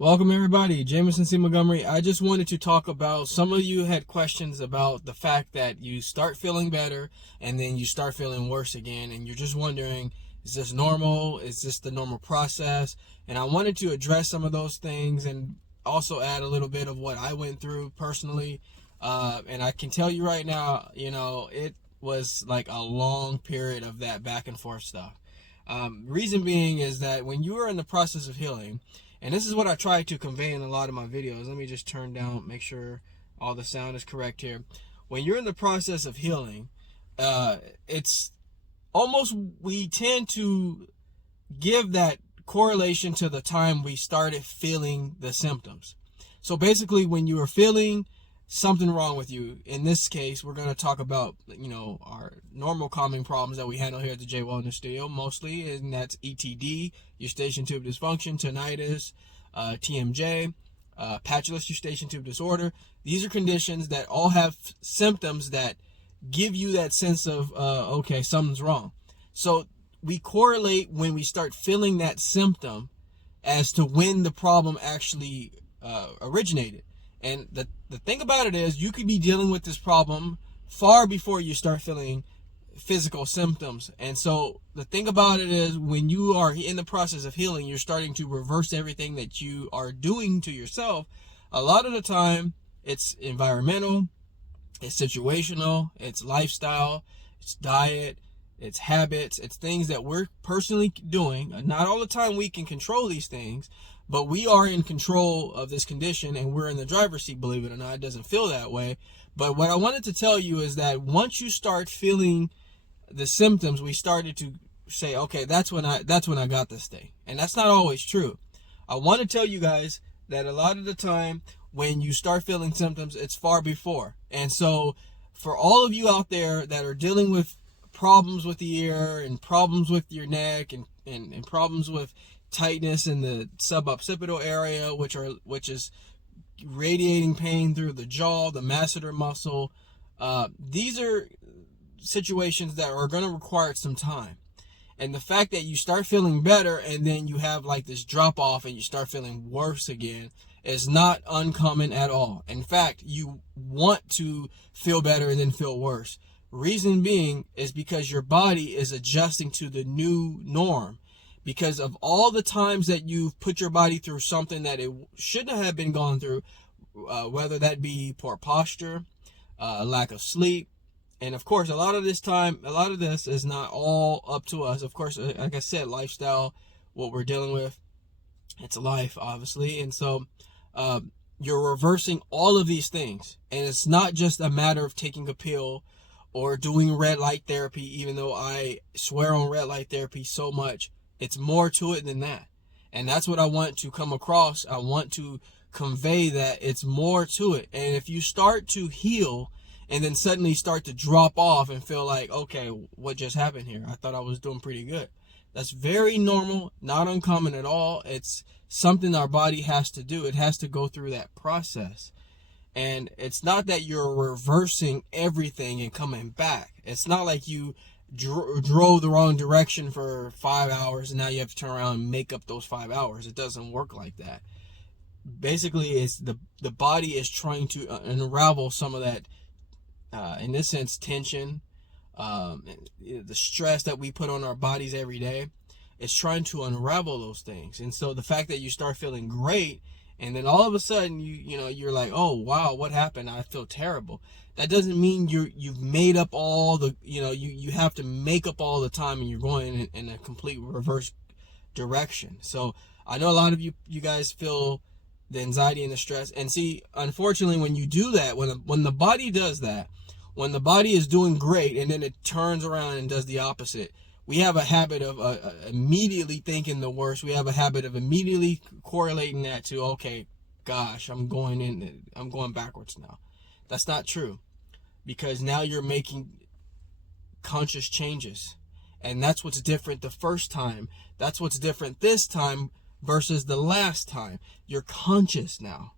Welcome everybody, Jameson C. Montgomery. I just wanted to talk about, some of you had questions about the fact that you start feeling better and then you start feeling worse again, and you're just wondering, is this normal? Is this the normal process? And I wanted to address some of those things and also add a little bit of what I went through personally. And I can tell you right now, it was like a long period of that back and forth stuff. Reason being is that when you are in the process of healing, and this is what I try to convey in a lot of my videos. Let me just turn down, make sure all the sound is correct here. When you're in the process of healing, it's almost, we tend to give that correlation to the time we started feeling the symptoms. So basically, when you are feeling something wrong with you, in this case, we're going to talk about, our normal common problems that we handle here at the Jaye Wellness Studio mostly, and that's ETD, Eustachian Tube Dysfunction, Tinnitus, TMJ, patulous Eustachian Tube Disorder. These are conditions that all have symptoms that give you that sense of, okay, something's wrong. So we correlate when we start feeling that symptom as to when the problem actually originated. And the thing about it is, you could be dealing with this problem far before you start feeling physical symptoms. And so the thing about it is, when you are in the process of healing, you're starting to reverse everything that you are doing to yourself. A lot of the time, it's environmental, it's situational, it's lifestyle, it's diet, it's habits, it's things that we're personally doing. Not all the time we can control these things, but we are in control of this condition, and we're in the driver's seat, believe it or not. It doesn't feel that way. But what I wanted to tell you is that once you start feeling the symptoms, we started to say, okay, that's when I got this thing. And that's not always true. I want to tell you guys that a lot of the time when you start feeling symptoms, it's far before. And so for all of you out there that are dealing with problems with the ear and problems with your neck and problems with tightness in the suboccipital area, which is radiating pain through the jaw, the masseter muscle, these are situations that are going to require some time. And the fact that you start feeling better and then you have like this drop off and you start feeling worse again is not uncommon at all. In fact, you want to feel better and then feel worse. Reason being is because your body is adjusting to the new norm, because of all the times that you've put your body through something that it shouldn't have been gone through, whether that be poor posture, lack of sleep. And of course, a lot of this is not all up to us. Of course, like I said, lifestyle, what we're dealing with, it's life, obviously. And so you're reversing all of these things. And it's not just a matter of taking a pill or doing red light therapy, even though I swear on red light therapy so much. It's more to it than that. And that's what I want to come across. I want to convey that it's more to it. And if you start to heal and then suddenly start to drop off and feel like, okay, what just happened here? I thought I was doing pretty good. That's very normal, not uncommon at all. It's something our body has to do. It has to go through that process. And it's not that you're reversing everything and coming back. It's not like you drove the wrong direction for 5 hours and now you have to turn around and make up those 5 hours. It doesn't work like that. Basically, it's the body is trying to unravel some of that, in this sense, tension, the stress that we put on our bodies every day. It's trying to unravel those things. And so the fact that you start feeling great and then all of a sudden you're like, oh wow, what happened? I feel terrible. That doesn't mean you've made up all the, you have to make up all the time and you're going in a complete reverse direction. So I know a lot of you guys feel the anxiety and the stress. And see, unfortunately, when you do that, when the body does that, when the body is doing great and then it turns around and does the opposite, we have a habit of immediately thinking the worst. We have a habit of immediately correlating that to, okay, gosh, I'm going backwards now. That's not true, because now you're making conscious changes. And that's what's different the first time. That's what's different this time versus the last time. You're conscious now,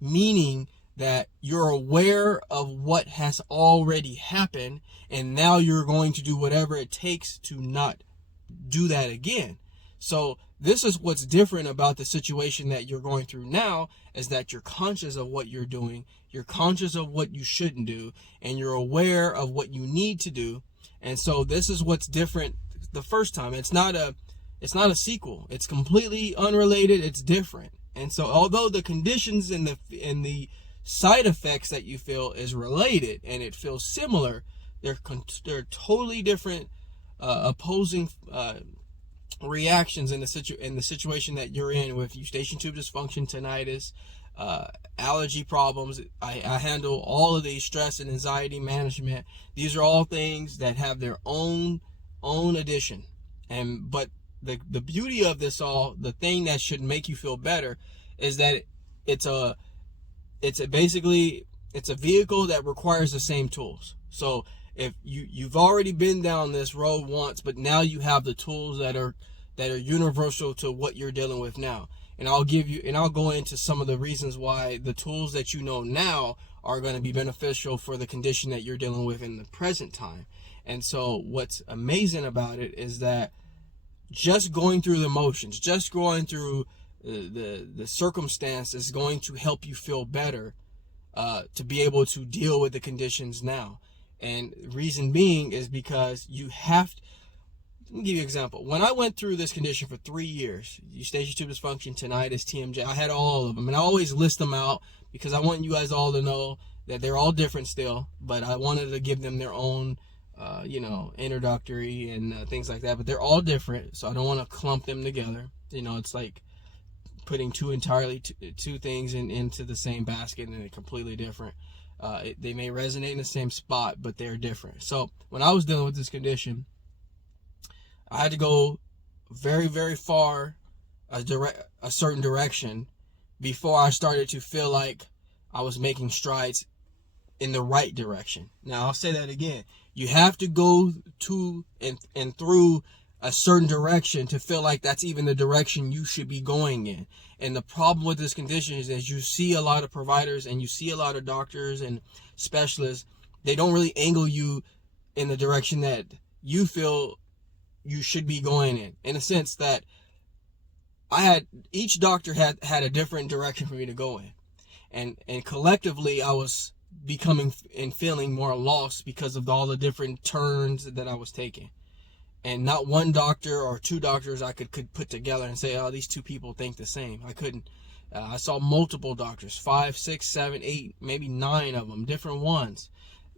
meaning that you're aware of what has already happened, and now you're going to do whatever it takes to not do that again. So this is what's different about the situation that you're going through now, is that you're conscious of what you're doing, you're conscious of what you shouldn't do, and you're aware of what you need to do. And so this is what's different the first time. It's not a sequel. It's completely unrelated. It's different. And so although the conditions and the side effects that you feel is related and it feels similar, they're totally different, opposing reactions in the situation that you're in with Eustachian Tube Dysfunction, tinnitus, allergy problems. I handle all of these stress and anxiety management. These are all things that have their own addition. But the beauty of this all, the thing that should make you feel better, is that it's a vehicle that requires the same tools. So if you've already been down this road once, but now you have the tools that are universal to what you're dealing with now. And I'll go into some of the reasons why the tools that you know now are going to be beneficial for the condition that you're dealing with in the present time. And so what's amazing about it is that just going through the motions, just going through the circumstance is going to help you feel better, to be able to deal with the conditions now. And reason being is because you have to. Let me give you an example. When I went through this condition for 3 years, Eustachian Tube Dysfunction, tinnitus, TMJ, I had all of them. And I always list them out because I want you guys all to know that they're all different still. But I wanted to give them their own, introductory and things like that. But they're all different, so I don't want to clump them together. It's like putting two things into the same basket, and they're completely different. They may resonate in the same spot, but they're different. So when I was dealing with this condition, I had to go very, very far a certain direction before I started to feel like I was making strides in the right direction. Now, I'll say that again. You have to go to and through a certain direction to feel like that's even the direction you should be going in. And the problem with this condition is that you see a lot of providers and you see a lot of doctors and specialists, they don't really angle you in the direction that you feel you should be going in a sense that each doctor had a different direction for me to go in. And collectively, I was becoming and feeling more lost because of all the different turns that I was taking. And not one doctor or two doctors I could put together and say, oh, these two people think the same. I couldn't. I saw multiple doctors, 5, 6, 7, 8, maybe 9 of them, different ones.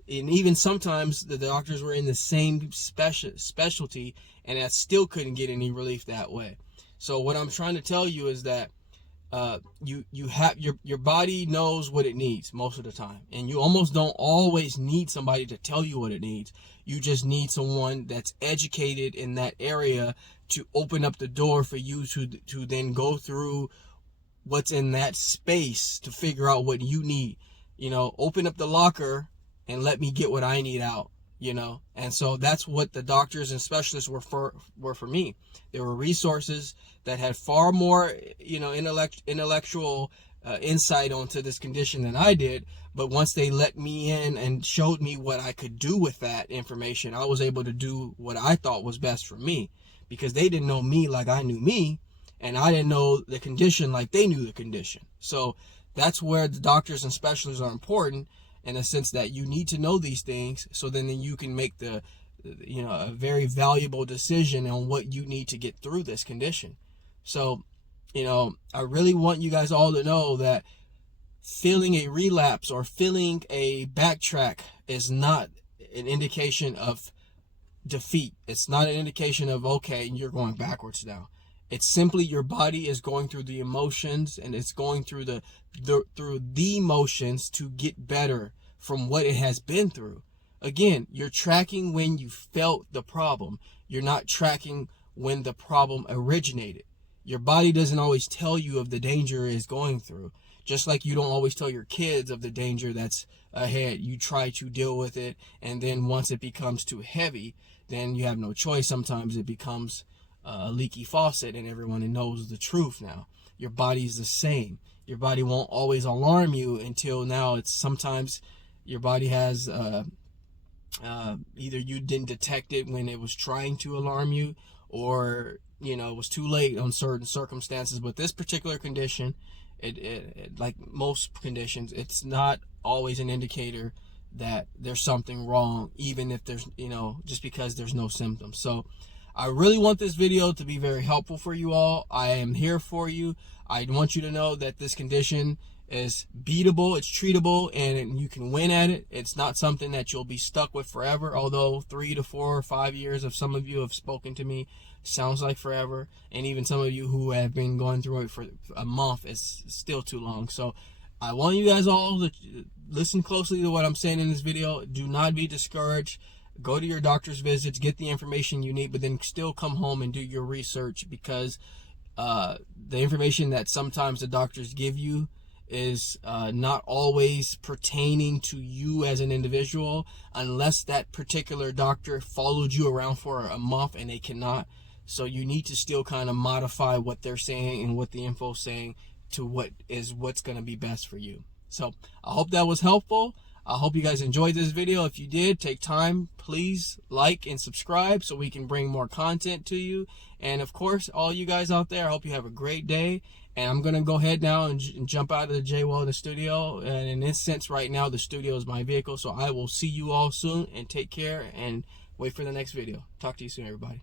And even sometimes the doctors were in the same specialty, and I still couldn't get any relief that way. So what I'm trying to tell you is that you have your body knows what it needs most of the time, and you almost don't always need somebody to tell you what it needs. You just need someone that's educated in that area to open up the door for you to then go through what's in that space to figure out what you need. Open up the locker and let me get what I need out. And so that's what the doctors and specialists were for me. There were resources that had far more, intellectual insight onto this condition than I did. But once they let me in and showed me what I could do with that information, I was able to do what I thought was best for me, because they didn't know me like I knew me, and I didn't know the condition like they knew the condition. So that's where the doctors and specialists are important, in a sense that you need to know these things, so then you can make a very valuable decision on what you need to get through this condition. So, I really want you guys all to know that feeling a relapse or feeling a backtrack is not an indication of defeat. It's not an indication of, okay, you're going backwards now. It's simply your body is going through the emotions, and it's going through the motions to get better from what it has been through. Again, you're tracking when you felt the problem. You're not tracking when the problem originated. Your body doesn't always tell you of the danger it is going through. Just like you don't always tell your kids of the danger that's ahead. You try to deal with it, and then once it becomes too heavy, then you have no choice. Sometimes it becomes a leaky faucet, and everyone knows the truth now. Your body's the same. Your body won't always alarm you until now. It's sometimes your body has either you didn't detect it when it was trying to alarm you, or you know, it was too late on certain circumstances. But this particular condition, it like most conditions, it's not always an indicator that there's something wrong, even if there's, you know, just because there's no symptoms. So I really want this video to be very helpful for you all. I am here for you. I want you to know that this condition is beatable, it's treatable, and you can win at it. It's not something that you'll be stuck with forever, although 3 to 4 or 5 years of some of you have spoken to me sounds like forever, and even some of you who have been going through it for a month is still too long. So I want you guys all to listen closely to what I'm saying in this video. Do not be discouraged. Go to your doctor's visits, get the information you need, but then still come home and do your research, because the information that sometimes the doctors give you is not always pertaining to you as an individual, unless that particular doctor followed you around for a month and they cannot. So you need to still kind of modify what they're saying and what the info is saying to what's going to be best for you. So I hope that was helpful. I hope you guys enjoyed this video. If you did, take time, please like and subscribe so we can bring more content to you. And of course, all you guys out there, I hope you have a great day. And I'm going to go ahead now and jump out of the Jaye Wellness studio. And in this sense, right now, the studio is my vehicle. So I will see you all soon, and take care and wait for the next video. Talk to you soon, everybody.